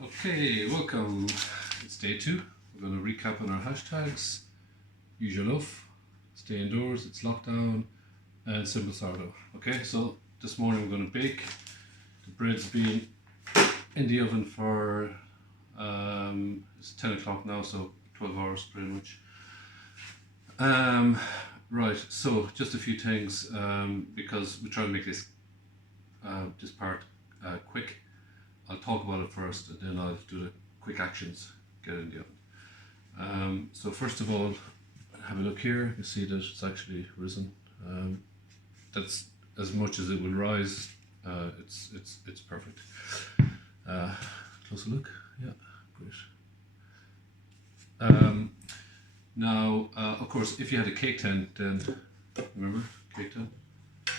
Okay, welcome. It's day 2. We're going to recap on our hashtags. Use your loaf, stay indoors, it's lockdown, and simple sourdough. Okay, so this morning we're going to bake. The bread's been in the oven for it's 10 o'clock now, so 12 hours pretty much. Right, so just a few things because we try to make this part quick. I'll talk about it first and then I'll do the quick actions, get it in the oven. So first of all, have a look here. You can see that it's actually risen. That's as much as it will rise. It's perfect. Closer look. Yeah, great. Now, of course, if you had a cake tin, then remember cake tin.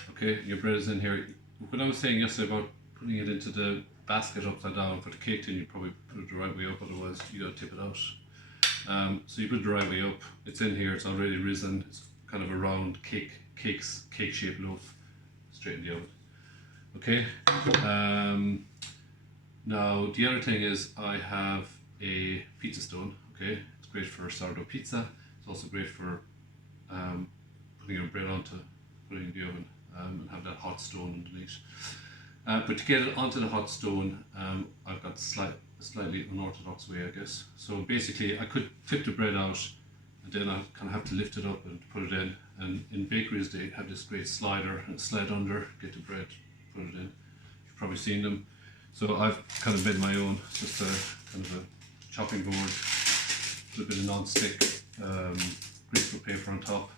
Okay, your bread is in here. When I was saying yesterday about putting it into the basket upside down for the cake tin, you probably put it the right way up, otherwise you gotta tip it out. So you put it the right way up. It's in here. It's already risen. It's kind of a round cake shaped loaf, straight in the oven. Okay. Now the other thing is I have a pizza stone. Okay, it's great for sourdough pizza. It's also great for putting your bread putting in the oven and have that hot stone underneath. But to get it onto the hot stone, I've got a slightly unorthodox way, I guess. So basically, I could tip the bread out, and then I kind of have to lift it up and put it in. And in bakeries, they have this great slider and slide under, get the bread, put it in. You've probably seen them. So I've kind of made my own. It's just a kind of a chopping board, with a bit of non-stick greaseproof paper on top.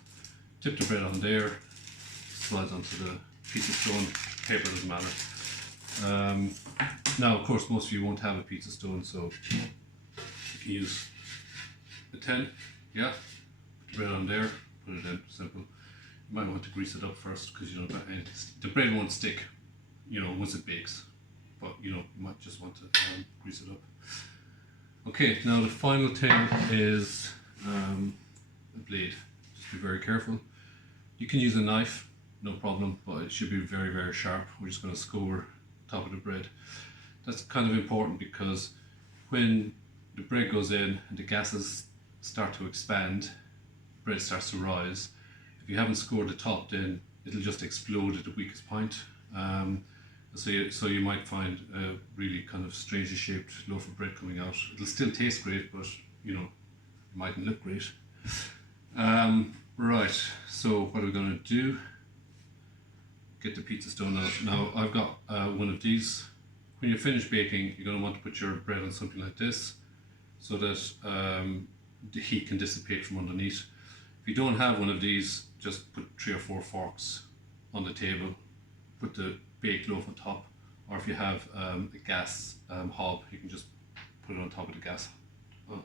Tip the bread on there, slides onto the pizza stone. Paper doesn't matter. Now, of course, most of you won't have a pizza stone, so you can use a tin. Yeah, put the bread on there, put it in. Simple. You might want to grease it up first because the bread won't stick, once it bakes. But you might just want to grease it up. Okay, now the final thing is a blade. Just be very careful. You can use a knife, no problem, but it should be very, very sharp. We're just going to score top of the bread. That's kind of important because when the bread goes in and the gases start to expand, bread starts to rise. If you haven't scored the top, then it'll just explode at the weakest point. So you might find a really kind of strangely shaped loaf of bread coming out. It'll still taste great, but it mightn't look great. Right, so what are we going to do? Get the pizza stone out. Now I've got one of these. When you finish baking, you're going to want to put your bread on something like this so that the heat can dissipate from underneath. If you don't have one of these, just put 3 or 4 forks on the table, put the baked loaf on top, or if you have a gas hob, you can just put it on top of the gas. There's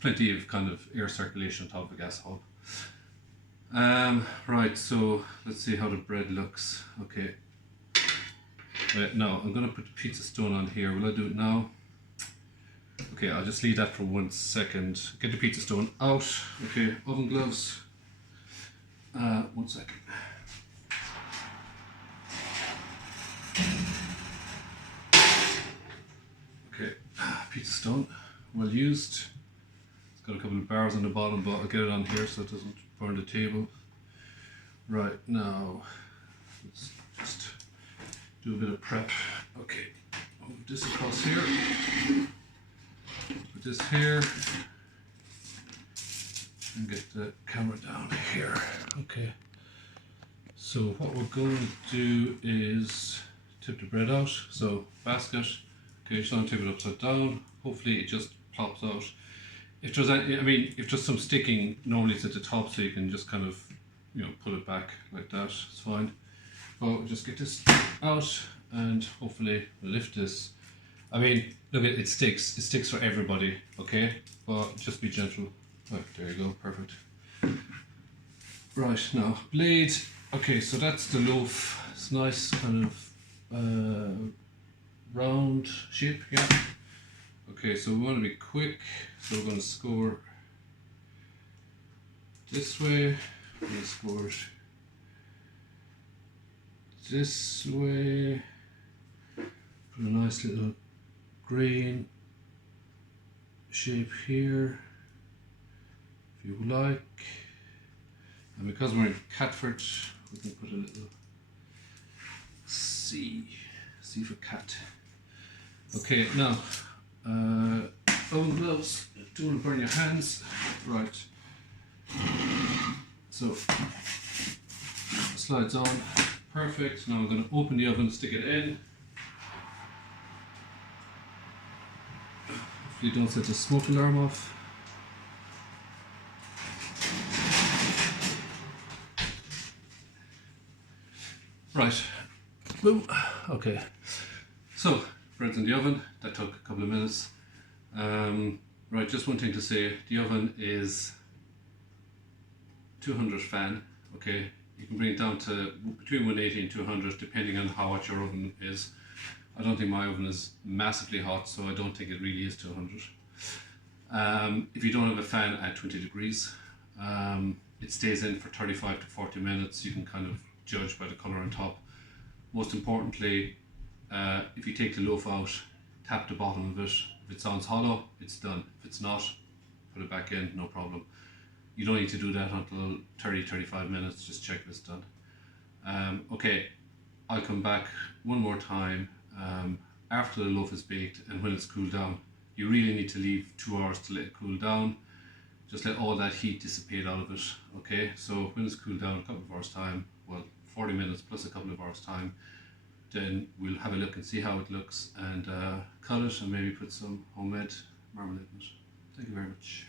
plenty of kind of air circulation on top of a gas hob. Right, so let's see how the bread looks. Okay. Right, now I'm going to put the pizza stone on here. Will I do it now? Okay, I'll just leave that for 1 second. Get the pizza stone out. Okay, oven gloves. 1 second. Okay, pizza stone, well used. It's got a couple of bars on the bottom, but I'll get it on here so it doesn't burn the table. Right, now let's just do a bit of prep. Okay, move this across here. Put this here. And get the camera down here. Okay. So what we're going to do is tip the bread out. So basket. Okay, just want to tip it upside down. Hopefully it just plops out. If there's some sticking, normally it's at the top, so you can just kind of, pull it back like that. It's fine. But we'll just get this out and hopefully lift this. Look, it sticks. It sticks for everybody. Okay, but just be gentle. Oh, there you go. Perfect. Right, now blade. Okay, so that's the loaf. It's nice, kind of round shape. Yeah. Okay, so we want to be quick, so we're going to score this way. We're going to score it this way. Put a nice little grain shape here if you like. And because we're in Catford, we can put a little C for cat. Okay, now oven gloves, don't want to burn your hands. Right, so slides on, perfect. Now I'm going to open the oven, stick it in. Hopefully don't set the smoke alarm off. Right, boom. Okay, so bread's in the oven. That took a couple of minutes. Right, just one thing to say, the oven is 200 fan, okay? You can bring it down to between 180 and 200 depending on how hot your oven is. I don't think my oven is massively hot, so I don't think it really is 200. If you don't have a fan at 20 degrees, it stays in for 35 to 40 minutes. You can kind of judge by the colour on top. Most importantly, if you take the loaf out, tap the bottom of it. If it sounds hollow, it's done. If it's not, put it back in, no problem. You don't need to do that until 30-35 minutes, just check if it's done. Okay, I'll come back one more time after the loaf is baked and when it's cooled down. You really need to leave 2 hours to let it cool down. Just let all that heat dissipate out of it, okay? So when it's cooled down a couple of hours time, well, 40 minutes plus a couple of hours time, then we'll have a look and see how it looks and cut it and maybe put some homemade marmalade in it. Thank you very much.